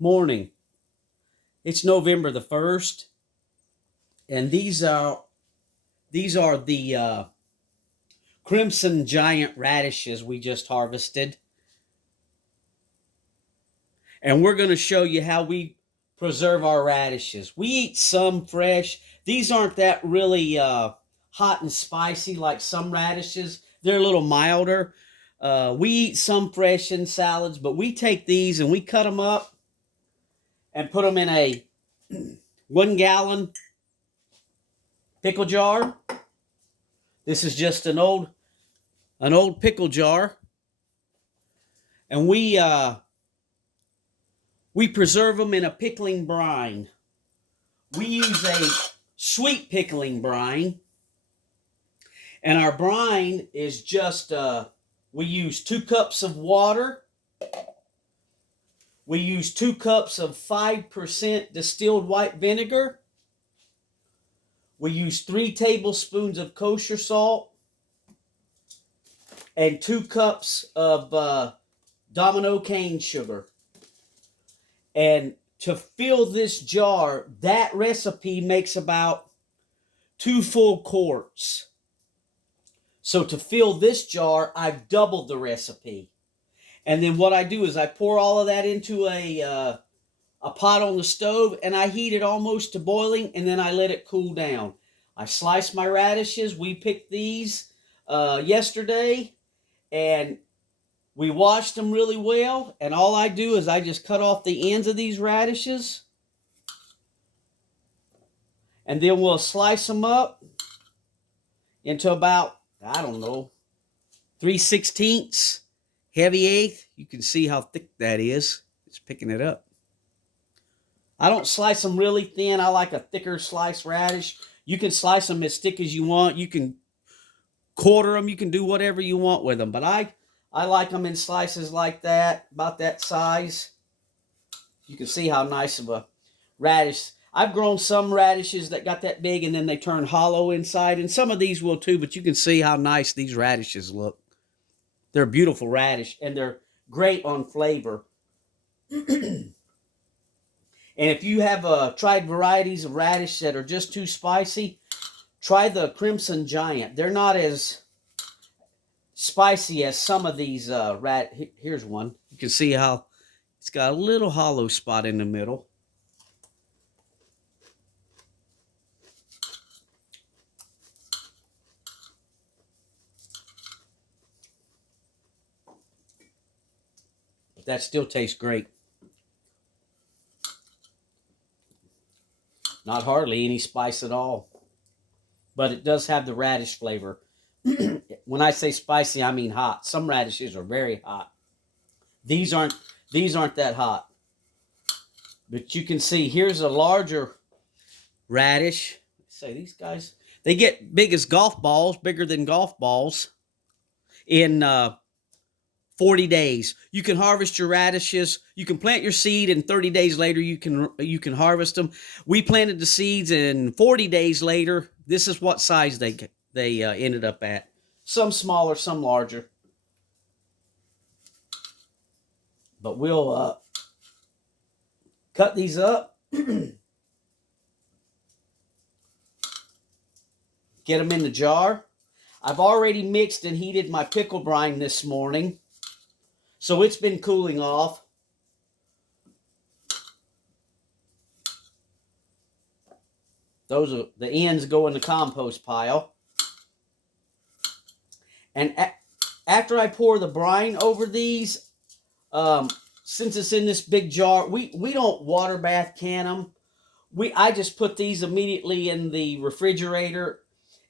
morning. It's November the 1st, and these are the crimson giant radishes we just harvested. And we're going to show you how we preserve our radishes. We eat some fresh. These aren't that really hot and spicy like some radishes. They're a little milder. We eat some fresh in salads, but we take these and we cut them up and put them in a 1 gallon pickle jar. This is just an old pickle jar, and we preserve them in a pickling brine. We use a sweet pickling brine, and our brine is just we use 2 cups of water. We use 2 cups of 5% distilled white vinegar. We use 3 tablespoons of kosher salt and 2 cups of domino cane sugar. And to fill this jar, that recipe makes about 2 full quarts. So to fill this jar, I've doubled the recipe. And then what I do is I pour all of that into a pot on the stove, and I heat it almost to boiling, and then I let it cool down. I slice my radishes. We picked these yesterday, and we washed them really well. And all I do is I just cut off the ends of these radishes, and then we'll slice them up into about, I don't know, 3/16 heavy eighth. You can see how thick that is. It's picking it up. I don't slice them really thin. I like a thicker sliced radish. You can slice them as thick as you want. You can quarter them. You can do whatever you want with them. But I like them in slices like that, about that size. You can see how nice of a radish. I've grown some radishes that got that big and then they turn hollow inside. And some of these will too. But you can see how nice these radishes look. They're a beautiful radish, and they're great on flavor. And if you have tried varieties of radish that are just too spicy, try the Crimson Giant. They're not as spicy as some of these Here's one. You can see how it's got a little hollow spot in the middle. But that still tastes great. Not hardly any spice at all. But it does have the radish flavor. When I say spicy, I mean hot. Some radishes are very hot. These aren't that hot. But you can see here's a larger radish. Say these guys, they get big as golf balls, bigger than golf balls in 40 days. You can harvest your radishes. You can plant your seed, and 30 days later you can harvest them. We planted the seeds, and 40 days later, this is what size they ended up at. Some smaller, some larger. But we'll cut these up. Get them in the jar. I've already mixed and heated my pickle brine this morning, so it's been cooling off. Those are the ends go in the compost pile. And after I pour the brine over these, since it's in this big jar, we don't water bath can them. I just put these immediately in the refrigerator,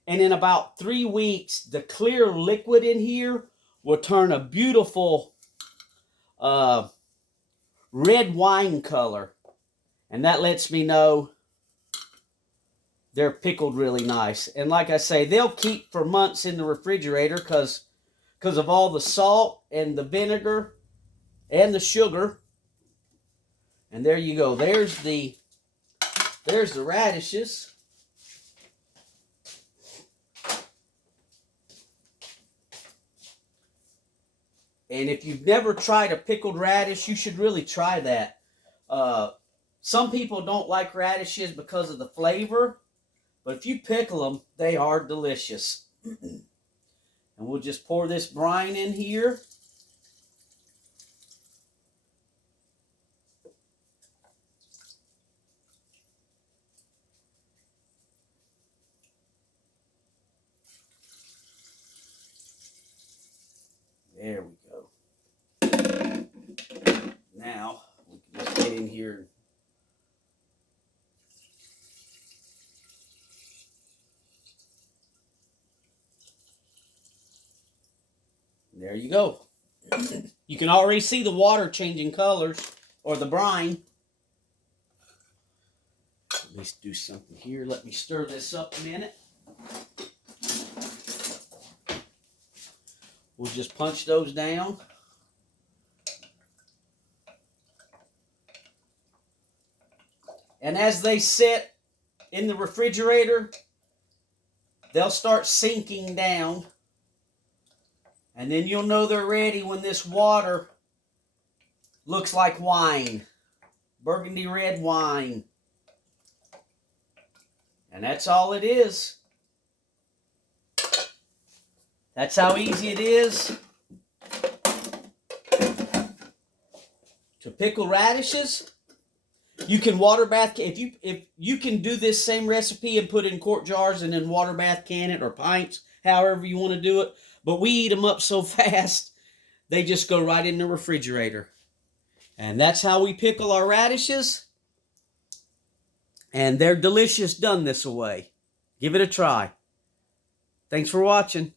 and in about 3 weeks, the clear liquid in here will turn a beautiful red wine color, and that lets me know they're pickled really nice. And like I say, they'll keep for months in the refrigerator because of all the salt and the vinegar and the sugar. And there you go. There's the radishes. And if you've never tried a pickled radish, you should really try that. Some people don't like radishes because of the flavor, but if you pickle them, they are delicious. And we'll just pour this brine in here. There we go. Now, we can just get in here. There you go. You can already see the water changing colors, or the brine. Let me do something here. Let me stir this up a minute. We'll just punch those down. And as they sit in the refrigerator, they'll start sinking down. And then you'll know they're ready when this water looks like wine. Burgundy red wine. And that's all it is. That's how easy it is to pickle radishes. You can water bath, if you can do this same recipe and put it in quart jars and then water bath can it, or pints, however you want to do it. But we eat them up so fast, they just go right in the refrigerator. And that's how we pickle our radishes. And they're delicious done this way. Give it a try. Thanks for watching.